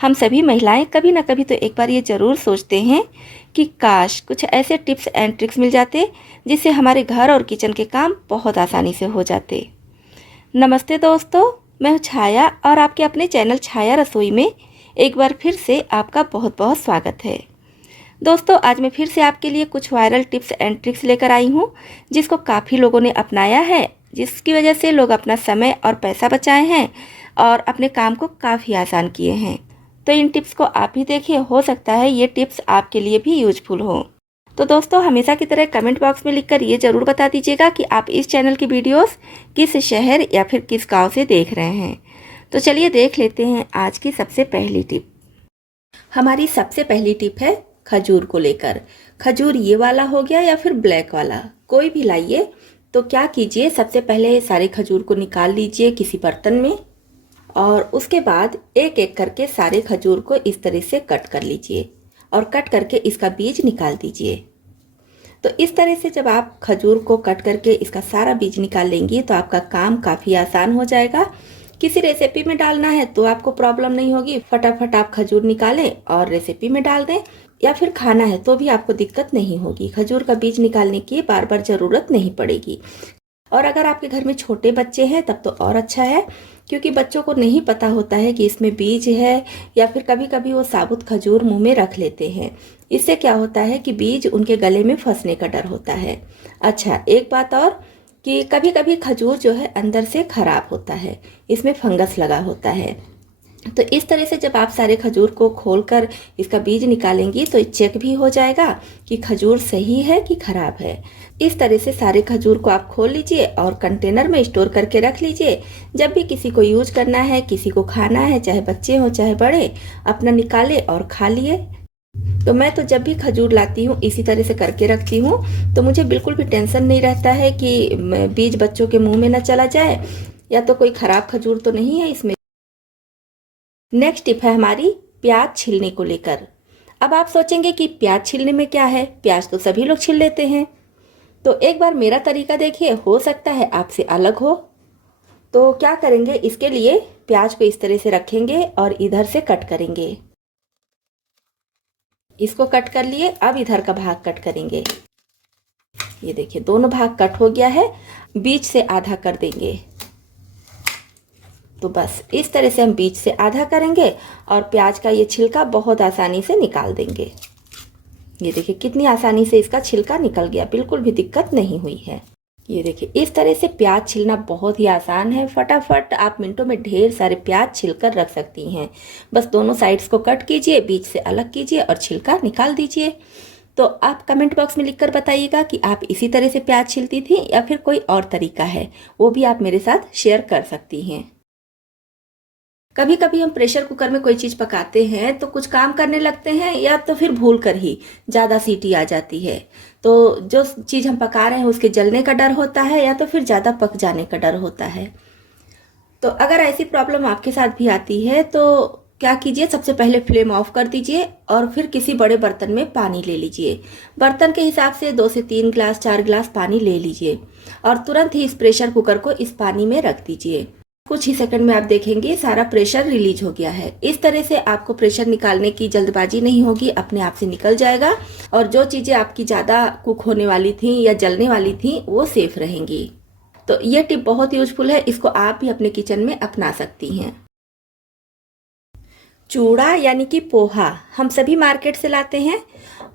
हम सभी महिलाएं कभी ना कभी तो एक बार ये ज़रूर सोचते हैं कि काश कुछ ऐसे टिप्स एंड ट्रिक्स मिल जाते जिससे हमारे घर और किचन के काम बहुत आसानी से हो जाते। नमस्ते दोस्तों, मैं हूँ छाया और आपके अपने चैनल छाया रसोई में एक बार फिर से आपका बहुत बहुत स्वागत है। दोस्तों, आज मैं फिर से आपके लिए कुछ वायरल टिप्स एंड ट्रिक्स लेकर आई हूँ जिसको काफ़ी लोगों ने अपनाया है, जिसकी वजह से लोग अपना समय और पैसा बचाए हैं और अपने काम को काफ़ी आसान किए हैं। तो इन टिप्स को आप भी देखिए, हो सकता है ये टिप्स आपके लिए भी यूजफुल हो। तो दोस्तों, हमेशा की तरह कमेंट बॉक्स में लिखकर ये ज़रूर बता दीजिएगा कि आप इस चैनल की वीडियोस किस शहर या फिर किस गांव से देख रहे हैं। तो चलिए देख लेते हैं आज की सबसे पहली टिप। हमारी सबसे पहली टिप है खजूर को लेकर। खजूर ये वाला हो गया या फिर ब्लैक वाला, कोई भी लाइए। तो क्या कीजिए, सबसे पहले सारे खजूर को निकाल लीजिए किसी बर्तन में और उसके बाद एक एक करके सारे खजूर को इस तरह से कट कर लीजिए और कट करके इसका बीज निकाल दीजिए। तो इस तरह से जब आप खजूर को कट करके इसका सारा बीज निकाल लेंगी तो आपका काम काफ़ी आसान हो जाएगा। किसी रेसिपी में डालना है तो आपको प्रॉब्लम नहीं होगी, फटाफट आप खजूर निकालें और रेसिपी में डाल दें, या फिर खाना है तो भी आपको दिक्कत नहीं होगी। खजूर का बीज निकालने की बार बार ज़रूरत नहीं पड़ेगी। और अगर आपके घर में छोटे बच्चे हैं तब तो और अच्छा है, क्योंकि बच्चों को नहीं पता होता है कि इसमें बीज है, या फिर कभी कभी वो साबुत खजूर मुंह में रख लेते हैं। इससे क्या होता है कि बीज उनके गले में फंसने का डर होता है। अच्छा, एक बात और कि कभी कभी खजूर जो है अंदर से खराब होता है, इसमें फंगस लगा होता है। तो इस तरह से जब आप सारे खजूर को खोलकर इसका बीज निकालेंगी तो चेक भी हो जाएगा कि खजूर सही है कि खराब है। इस तरह से सारे खजूर को आप खोल लीजिए और कंटेनर में स्टोर करके रख लीजिए। जब भी किसी को यूज करना है, किसी को खाना है, चाहे बच्चे हो चाहे बड़े, अपना निकाले और खा लिए। तो मैं तो जब भी खजूर लाती हूँ इसी तरह से करके रखती हूँ, तो मुझे बिल्कुल भी टेंशन नहीं रहता है कि बीज बच्चों के मुंह में न चला जाए या तो कोई खराब खजूर तो नहीं है इसमें। नेक्स्ट टिप है हमारी प्याज छीलने को लेकर। अब आप सोचेंगे कि प्याज छीलने में क्या है, प्याज तो सभी लोग छील लेते हैं। तो एक बार मेरा तरीका देखिए, हो सकता है आपसे अलग हो। तो क्या करेंगे, इसके लिए प्याज को इस तरह से रखेंगे और इधर से कट करेंगे। इसको कट कर लिए, अब इधर का भाग कट करेंगे। ये देखिए दोनों भाग कट हो गया है, बीच से आधा कर देंगे। तो बस इस तरह से हम बीच से आधा करेंगे और प्याज का ये छिलका बहुत आसानी से निकाल देंगे। ये देखिए कितनी आसानी से इसका छिलका निकल गया, बिल्कुल भी दिक्कत नहीं हुई है। ये देखिए इस तरह से प्याज छिलना बहुत ही आसान है। फटाफट आप मिनटों में ढेर सारे प्याज छिलकर रख सकती हैं। बस दोनों साइड्स को कट कीजिए, बीच से अलग कीजिए और छिलका निकाल दीजिए। तो आप कमेंट बॉक्स में लिखकर बताइएगा कि आप इसी तरह से प्याज छिलती थी या फिर कोई और तरीका है, वो भी आप मेरे साथ शेयर कर सकती हैं। कभी कभी हम प्रेशर कुकर में कोई चीज़ पकाते हैं तो कुछ काम करने लगते हैं या तो फिर भूल कर ही ज़्यादा सीटी आ जाती है। तो जो चीज़ हम पका रहे हैं उसके जलने का डर होता है या तो फिर ज़्यादा पक जाने का डर होता है। तो अगर ऐसी प्रॉब्लम आपके साथ भी आती है तो क्या कीजिए, सबसे पहले फ्लेम ऑफ कर दीजिए और फिर किसी बड़े बर्तन में पानी ले लीजिए। बर्तन के हिसाब से 2 से 3 गिलास 4 गिलास पानी ले लीजिए और तुरंत ही इस प्रेशर कुकर को इस पानी में रख दीजिए। कुछ ही सेकंड में आप देखेंगे सारा प्रेशर रिलीज हो गया है। इस तरह से आपको प्रेशर निकालने की जल्दबाजी नहीं होगी, अपने आप से निकल जाएगा और जो चीज़ें आपकी ज़्यादा कुक होने वाली थी या जलने वाली थी वो सेफ रहेंगी। तो ये टिप बहुत यूजफुल है, इसको आप भी अपने किचन में अपना सकती हैं। चूड़ा यानी कि पोहा हम सभी मार्केट से लाते हैं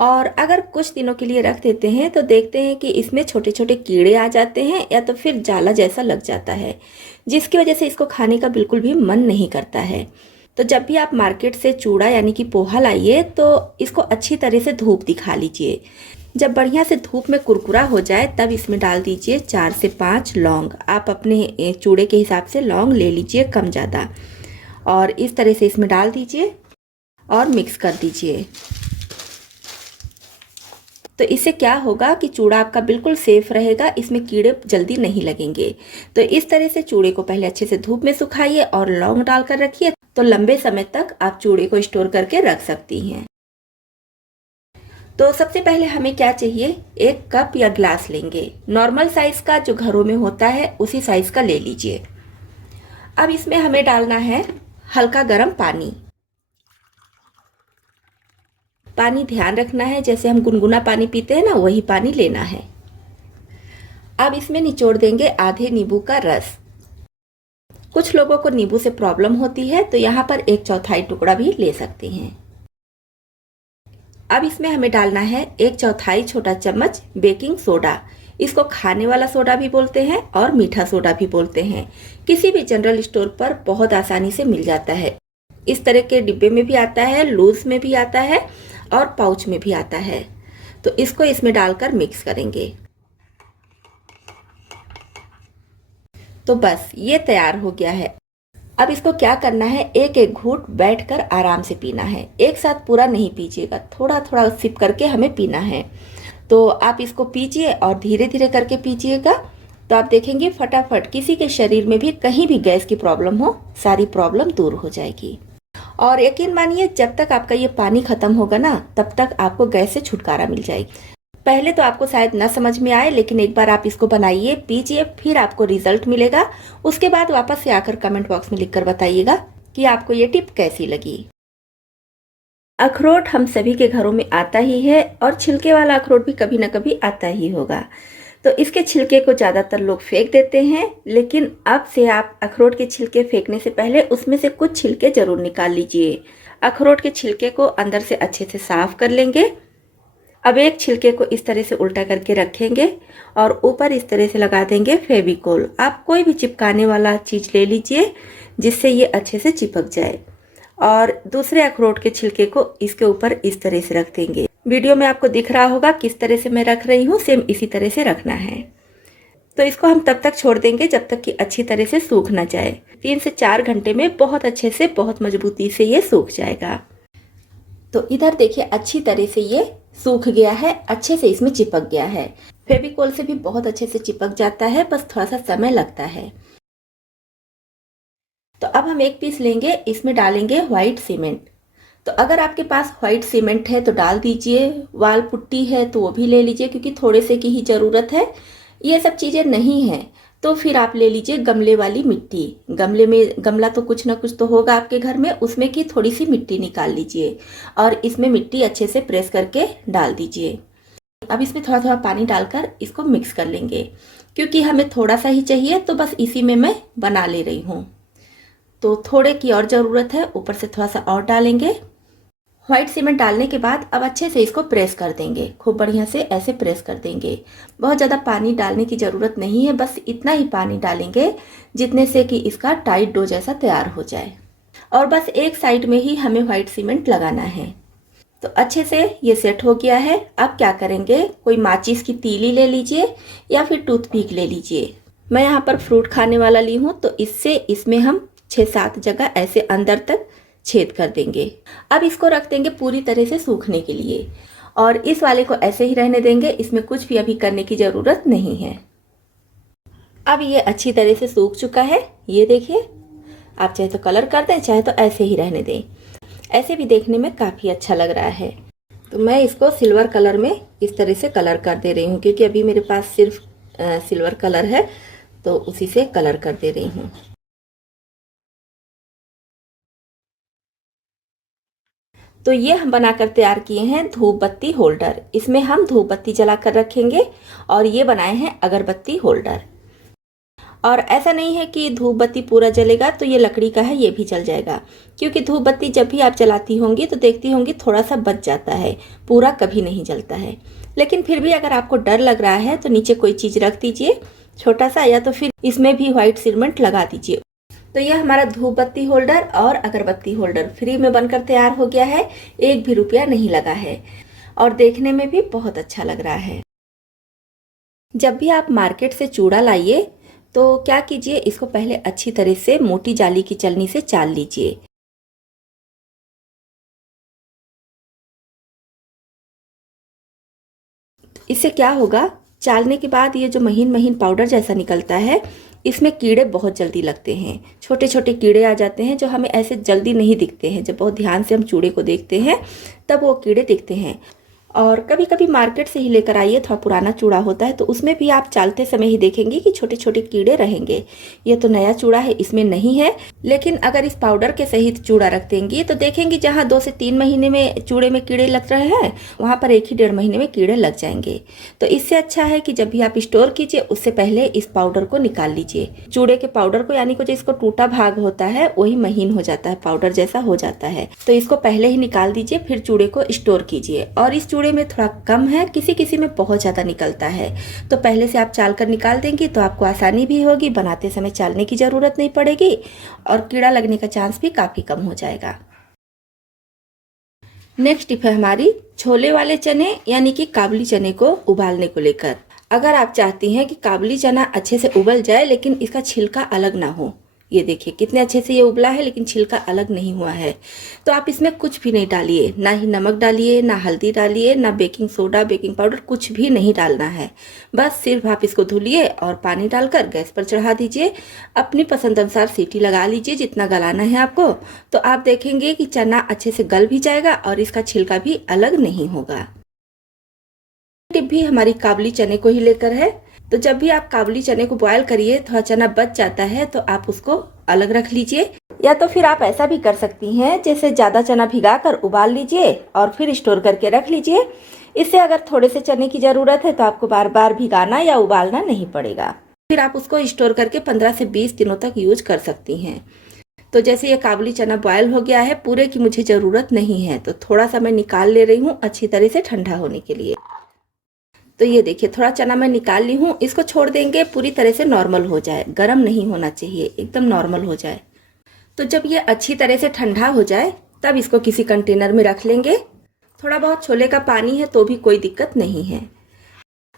और अगर कुछ दिनों के लिए रख देते हैं तो देखते हैं कि इसमें छोटे छोटे कीड़े आ जाते हैं या तो फिर जाला जैसा लग जाता है, जिसकी वजह से इसको खाने का बिल्कुल भी मन नहीं करता है। तो जब भी आप मार्केट से चूड़ा यानी कि पोहा लाइए तो इसको अच्छी तरह से धूप दिखा लीजिए। जब बढ़िया से धूप में कुरकुरा हो जाए तब इसमें डाल दीजिए 4 से 5 लौंग। आप अपने चूड़े के हिसाब से लौंग ले लीजिए, कम ज़्यादा, और इस तरह से इसमें डाल दीजिए और मिक्स कर दीजिए। तो इससे क्या होगा कि चूड़ा आपका बिल्कुल सेफ रहेगा, इसमें कीड़े जल्दी नहीं लगेंगे। तो इस तरह से चूड़े को पहले अच्छे से धूप में सुखाइए और लौंग डालकर रखिए, तो लंबे समय तक आप चूड़े को स्टोर करके रख सकती हैं। तो सबसे पहले हमें क्या चाहिए, एक कप या ग्लास लेंगे। नॉर्मल साइज का जो घरों में होता है उसी साइज का ले लीजिए। अब इसमें हमें डालना है हल्का गर्म पानी। पानी ध्यान रखना है, जैसे हम गुनगुना पानी पीते हैं ना, वही पानी लेना है। अब इसमें निचोड़ देंगे आधे नींबू का रस। कुछ लोगों को नींबू से प्रॉब्लम होती है तो यहाँ पर 1/4 टुकड़ा भी ले सकते हैं। अब इसमें हमें डालना है 1/4 छोटा चम्मच बेकिंग सोडा। इसको खाने वाला सोडा भी बोलते हैं और मीठा सोडा भी बोलते हैं। किसी भी जनरल स्टोर पर बहुत आसानी से मिल जाता है। इस तरह के डिब्बे में भी आता है, लूज में भी आता है और पाउच में भी आता है। तो इसको इसमें डालकर मिक्स करेंगे। तो बस ये तैयार हो गया है। अब इसको क्या करना है, एक एक घूंट बैठकर आराम से पीना है। एक साथ पूरा नहीं पीजिएगा, थोड़ा थोड़ा सिप करके हमें पीना है। तो आप इसको पीजिए और धीरे धीरे करके पीजिएगा। तो आप देखेंगे फटाफट किसी के शरीर में भी कहीं भी गैस की प्रॉब्लम हो, सारी प्रॉब्लम दूर हो जाएगी। और यकीन मानिए, जब तक आपका ये पानी खत्म होगा ना, तब तक आपको गैस से छुटकारा मिल जाएगी। पहले तो आपको शायद न समझ में आए, लेकिन एक बार आप इसको बनाइए, पीजिए, फिर आपको रिजल्ट मिलेगा। उसके बाद वापस से आकर कमेंट बॉक्स में लिखकर बताइएगा कि आपको ये टिप कैसी लगी। अखरोट हम सभी के घरों में आता ही है और छिलके वाला अखरोट भी कभी न कभी आता ही होगा। तो इसके छिलके को ज़्यादातर लोग फेंक देते हैं, लेकिन अब से आप अखरोट के छिलके फेंकने से पहले उसमें से कुछ छिलके ज़रूर निकाल लीजिए। अखरोट के छिलके को अंदर से अच्छे से साफ कर लेंगे। अब एक छिलके को इस तरह से उल्टा करके रखेंगे और ऊपर इस तरह से लगा देंगे फेविकोल। आप कोई भी चिपकाने वाला चीज़ ले लीजिए जिससे ये अच्छे से चिपक जाए। और दूसरे अखरोट के छिलके को इसके ऊपर इस तरह से रख देंगे। वीडियो में आपको दिख रहा होगा किस तरह से मैं रख रही हूँ, सेम इसी तरह से रखना है। तो इसको हम तब तक छोड़ देंगे जब तक कि अच्छी तरह से सूख ना जाए। 3 से 4 घंटे में बहुत अच्छे से, बहुत मजबूती से ये सूख जाएगा। तो इधर देखिए अच्छी तरह से ये सूख गया है, अच्छे से इसमें चिपक गया है। फेविकोल से भी बहुत अच्छे से चिपक जाता है, बस थोड़ा सा समय लगता है। तो अब हम एक पीस लेंगे, इसमें डालेंगे व्हाइट सीमेंट। तो अगर आपके पास व्हाइट सीमेंट है तो डाल दीजिए, वाल पुट्टी है तो वो भी ले लीजिए, क्योंकि थोड़े से की ही ज़रूरत है। ये सब चीज़ें नहीं हैं तो फिर आप ले लीजिए गमले वाली मिट्टी। गमले में, गमला तो कुछ ना कुछ तो होगा आपके घर में, उसमें की थोड़ी सी मिट्टी निकाल लीजिए और इसमें मिट्टी अच्छे से प्रेस करके डाल दीजिए। अब इसमें थोड़ा थोड़ा पानी डालकर इसको मिक्स कर लेंगे, क्योंकि हमें थोड़ा सा ही चाहिए, तो बस इसी में मैं बना ले रही हूँ। तो थोड़े की और ज़रूरत है, ऊपर से थोड़ा सा और डालेंगे। व्हाइट सीमेंट डालने के बाद अब अच्छे से इसको प्रेस कर देंगे, खूब बढ़िया से ऐसे प्रेस कर देंगे। बहुत ज़्यादा पानी डालने की ज़रूरत नहीं है, बस इतना ही पानी डालेंगे जितने से कि इसका टाइट डो जैसा तैयार हो जाए। और बस एक साइड में ही हमें व्हाइट सीमेंट लगाना है। तो अच्छे से ये सेट हो गया है। अब क्या करेंगे, कोई माचिस की तीली ले लीजिए या फिर टूथपिक ले लीजिए। मैं यहाँ पर फ्रूट खाने वाला ली हूँ, तो इससे इसमें हम 6-7 जगह ऐसे अंदर तक छेद कर देंगे। अब इसको रख देंगे पूरी तरह से सूखने के लिए, और इस वाले को ऐसे ही रहने देंगे, इसमें कुछ भी अभी करने की ज़रूरत नहीं है। अब ये अच्छी तरह से सूख चुका है, ये देखिए। आप चाहे तो कलर कर दें, चाहे तो ऐसे ही रहने दें। ऐसे भी देखने में काफ़ी अच्छा लग रहा है। तो मैं इसको सिल्वर कलर में इस तरह से कलर कर दे रही हूँ, क्योंकि अभी मेरे पास सिर्फ सिल्वर कलर है, तो उसी से कलर कर दे रही हूँ। तो ये हम बनाकर तैयार किए हैं धूप बत्ती होल्डर। इसमें हम धूप बत्ती जलाकर रखेंगे, और ये बनाए हैं अगरबत्ती होल्डर। और ऐसा नहीं है कि धूप बत्ती पूरा जलेगा तो ये लकड़ी का है, ये भी जल जाएगा, क्योंकि धूप बत्ती जब भी आप जलाती होंगी तो देखती होंगी थोड़ा सा बच जाता है, पूरा कभी नहीं जलता है। लेकिन फिर भी अगर आपको डर लग रहा है तो नीचे कोई चीज़ रख दीजिए छोटा सा, या तो फिर इसमें भी व्हाइट सीमेंट लगा दीजिए। तो यह हमारा धूप बत्ती होल्डर और अगरबत्ती होल्डर फ्री में बनकर तैयार हो गया है। 1 भी रुपया नहीं लगा है, और देखने में भी बहुत अच्छा लग रहा है। जब भी आप मार्केट से चूड़ा लाइए तो क्या कीजिए, इसको पहले अच्छी तरह से मोटी जाली की चलनी से चाल लीजिए। इससे क्या होगा, चालने के बाद ये जो महीन महीन पाउडर जैसा निकलता है, इसमें कीड़े बहुत जल्दी लगते हैं। छोटे छोटे कीड़े आ जाते हैं जो हमें ऐसे जल्दी नहीं दिखते हैं। जब बहुत ध्यान से हम चूड़े को देखते हैं तब वो कीड़े दिखते हैं। और कभी कभी मार्केट से ही लेकर आइए, थोड़ा पुराना चूड़ा होता है तो उसमें भी आप चालते समय ही देखेंगे कि छोटे छोटे कीड़े रहेंगे। ये तो नया चूड़ा है, इसमें नहीं है, लेकिन अगर इस पाउडर के सहित चूड़ा रख देंगी तो देखेंगे जहाँ 2 से 3 महीने में चूड़े में कीड़े लग रहे हैं, वहाँ पर 1 ही 1.5 महीने में कीड़े लग जाएंगे। तो इससे अच्छा है कि जब भी आप स्टोर कीजिए उससे पहले इस पाउडर को निकाल लीजिए। चूड़े के पाउडर को, यानी कि जो इसको टूटा भाग होता है वही महीन हो जाता है, पाउडर जैसा हो जाता है, तो इसको पहले ही निकाल दीजिए, फिर चूड़े को स्टोर कीजिए। और इस चूड़े में थोड़ा कम है, किसी किसी में बहुत ज़्यादा निकलता है, तो पहले से आप चाल कर निकाल देंगी तो आपको आसानी भी होगी, बनाते समय चालने की ज़रूरत नहीं पड़ेगी और कीड़ा लगने का चांस भी काफ़ी कम हो जाएगा। नेक्स्ट टिप है हमारी छोले वाले चने यानी कि काबुली चने को उबालने को लेकर। अगर आप चाहती हैं कि काबुली चना अच्छे से उबल जाए लेकिन इसका छिलका अलग ना हो, ये देखिए कितने अच्छे से ये उबला है लेकिन छिलका अलग नहीं हुआ है, तो आप इसमें कुछ भी नहीं डालिए, ना ही नमक डालिए, ना हल्दी डालिए, ना बेकिंग सोडा, बेकिंग पाउडर, कुछ भी नहीं डालना है। बस सिर्फ आप इसको धुलिए और पानी डालकर गैस पर चढ़ा दीजिए। अपनी पसंद अनुसार सीटी लगा लीजिए जितना गलाना है आपको, तो आप देखेंगे कि चना अच्छे से गल भी जाएगा और इसका छिलका भी अलग नहीं होगा। टिप भी हमारी काबुली चने को ही लेकर है। तो जब भी आप काबुली चने को बॉयल करिए, थोड़ा चना बच जाता है तो आप उसको अलग रख लीजिए, या तो फिर आप ऐसा भी कर सकती हैं जैसे ज़्यादा चना भिगा कर उबाल लीजिए और फिर स्टोर करके रख लीजिए। इससे अगर थोड़े से चने की ज़रूरत है तो आपको बार बार भिगाना या उबालना नहीं पड़ेगा। फिर आप उसको स्टोर करके 15 से 20 दिनों तक यूज कर सकती हैं। तो जैसे ये काबुली चना बॉयल हो गया है, पूरे की मुझे ज़रूरत नहीं है तो थोड़ा सा मैं निकाल ले रही हूँ अच्छी तरह से ठंडा होने के लिए। तो ये देखिए थोड़ा चना मैं निकाल ली हूँ, इसको छोड़ देंगे पूरी तरह से नॉर्मल हो जाए, गर्म नहीं होना चाहिए, एकदम नॉर्मल हो जाए। तो जब ये अच्छी तरह से ठंडा हो जाए तब इसको किसी कंटेनर में रख लेंगे। थोड़ा बहुत छोले का पानी है तो भी कोई दिक्कत नहीं है।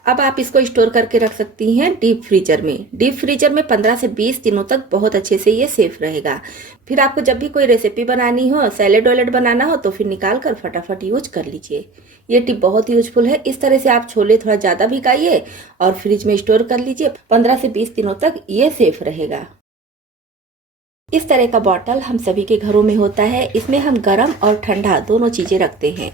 अब आप इसको स्टोर करके रख सकती हैं डीप फ्रीजर में। डीप फ्रीजर में 15 से 20 दिनों तक बहुत अच्छे से ये सेफ रहेगा। फिर आपको जब भी कोई रेसिपी बनानी हो, सैलेड वैलेड बनाना हो तो फिर निकाल कर फटाफट यूज कर लीजिए। ये टिप बहुत यूजफुल है। इस तरह से आप छोले थोड़ा ज़्यादा भिगाइए और फ्रिज में स्टोर कर लीजिए, 15 से 20 दिनों तक ये सेफ रहेगा। इस तरह का बॉटल हम सभी के घरों में होता है। इसमें हम गर्म और ठंडा दोनों चीज़ें रखते हैं।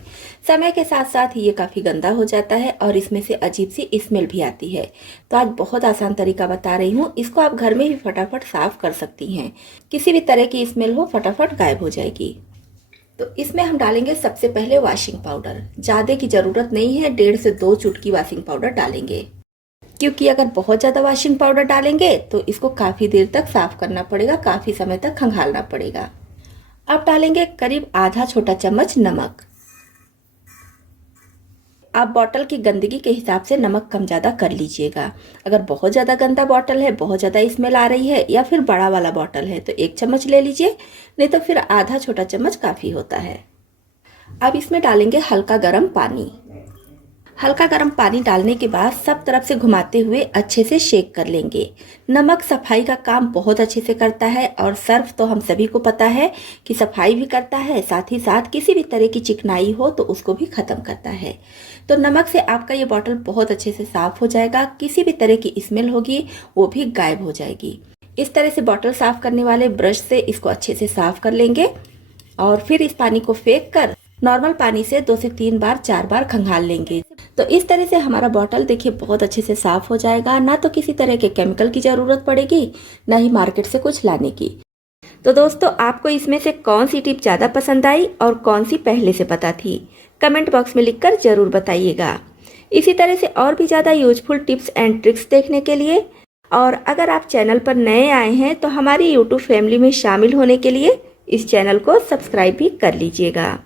समय के साथ साथ ये काफ़ी गंदा हो जाता है और इसमें से अजीब सी स्मेल भी आती है। तो आज बहुत आसान तरीका बता रही हूँ, इसको आप घर में ही फटाफट साफ कर सकती हैं। किसी भी तरह की स्मेल हो फटाफट गायब हो जाएगी। तो इसमें हम डालेंगे सबसे पहले वॉशिंग पाउडर। ज़्यादा की ज़रूरत नहीं है, 1.5 से 2 चुटकी वॉशिंग पाउडर डालेंगे, क्योंकि अगर बहुत ज़्यादा वॉशिंग पाउडर डालेंगे तो इसको काफ़ी देर तक साफ करना पड़ेगा, काफ़ी समय तक खंगालना पड़ेगा। अब डालेंगे करीब आधा छोटा चम्मच नमक। आप बॉटल की गंदगी के हिसाब से नमक कम ज़्यादा कर लीजिएगा। अगर बहुत ज़्यादा गंदा बॉटल है, बहुत ज़्यादा स्मेल आ रही है, या फिर बड़ा वाला बॉटल है तो 1 चम्मच ले लीजिए, नहीं तो फिर आधा छोटा चम्मच काफ़ी होता है। अब इसमें डालेंगे हल्का गर्म पानी। हल्का गर्म पानी डालने के बाद सब तरफ से घुमाते हुए अच्छे से शेक कर लेंगे। नमक सफाई का काम बहुत अच्छे से करता है और सर्फ तो हम सभी को पता है कि सफाई भी करता है, साथ ही साथ किसी भी तरह की चिकनाई हो तो उसको भी ख़त्म करता है। तो नमक से आपका ये बॉटल बहुत अच्छे से साफ़ हो जाएगा, किसी भी तरह की स्मेल होगी वो भी गायब हो जाएगी। इस तरह से बॉटल साफ़ करने वाले ब्रश से इसको अच्छे से साफ़ कर लेंगे और फिर इस पानी को फेंक कर नॉर्मल पानी से 2 से 3 बार 4 बार खंगाल लेंगे। तो इस तरह से हमारा बॉटल देखिए बहुत अच्छे से साफ हो जाएगा। ना तो किसी तरह के केमिकल की ज़रूरत पड़ेगी, ना ही मार्केट से कुछ लाने की। तो दोस्तों, आपको इसमें से कौन सी टिप ज़्यादा पसंद आई और कौन सी पहले से पता थी, कमेंट बॉक्स में लिखकर ज़रूर बताइएगा। इसी तरह से और भी ज़्यादा यूजफुल टिप्स एंड ट्रिक्स देखने के लिए, और अगर आप चैनल पर नए आए हैं तो हमारी यूट्यूब फैमिली में शामिल होने के लिए इस चैनल को सब्सक्राइब भी कर लीजिएगा।